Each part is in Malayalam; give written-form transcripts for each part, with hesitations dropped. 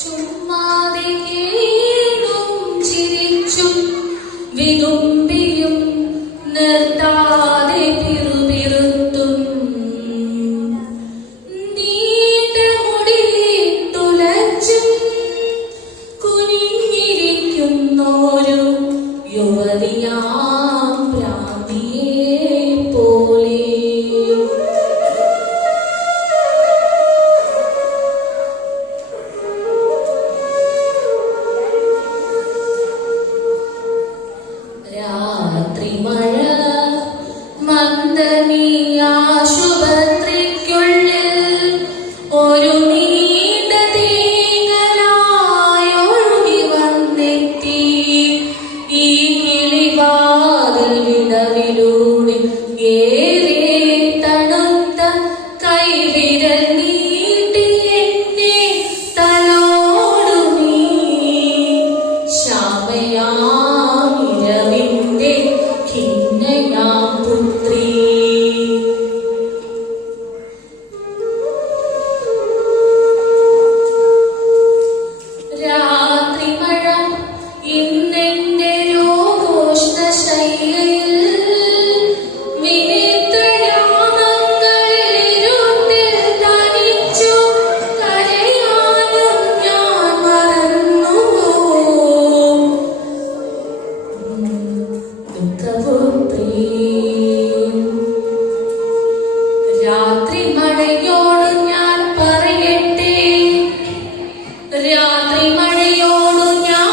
ചുമ്മാതെ കേടും ചിരിച്ചും വിതുമ്പിയും നിർത്താതെ പിറുപിറുത്തും നീണ്ട മുടിയിട്ടുലച്ചും കുനിഞ്ഞിരിക്കുന്നോരു യുവതിയാം ഭ്രാന്തിയെ പോലെ. രാത്രി മഴ മന്ദമീ ആശുപത്രിക്കുള്ളിൽ ഒരു നീണ്ട തേങ്ങലായി ഒഴുകി വന്നെത്തി. ഈ കിളിവാതിൽ വിടവിലൂടെ ഏറെ തണുത്ത കൈവിരൽ നീട്ടി എന്നെ തലോടുമീ ശ്യാമയാമിരവിന്റെ ഖിന്നയാം പുത്രി. രാത്രി മഴ ഇന്നെന്റെ രോഗോഷ്ണശയ്യയിൽ വിനിത്രയാമങ്ങളിരുട്ടിൽ തനിച്ചു കരയാനും ഞാൻ മറന്നുപോകും. ദുഃഖപുത്രി രാത്രി മഴയോട് ഞാൻ പറയട്ടെ, രാത്രി മഴയോട് ഞാൻ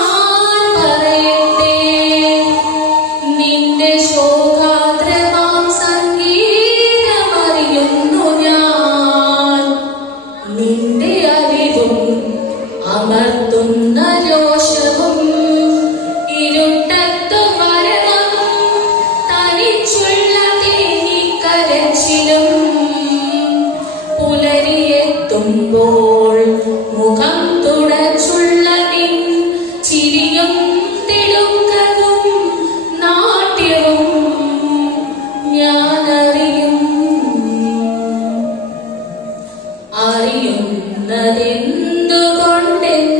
പറയട്ടെ, നിന്റെ ശോകാദ്രമാം സംഗീതമറിയുന്നു ഞാൻ. നിന്റെ അറിവും അമർത്തുന്ന രോഷവും ഇരുട്ടത്തു മരണവും തനിച്ചുള്ള തേങ്ങിക്കരച്ചിലും പുലരിയെത്തുമ്പോൾ മുഖം തുടച്ചുള്ള നിൻ ചിരിയും തിടുക്കവും നാട്യവും ഞാനറിയും. അറിയുന്നതെന്തുകൊണ്ടെന്ന്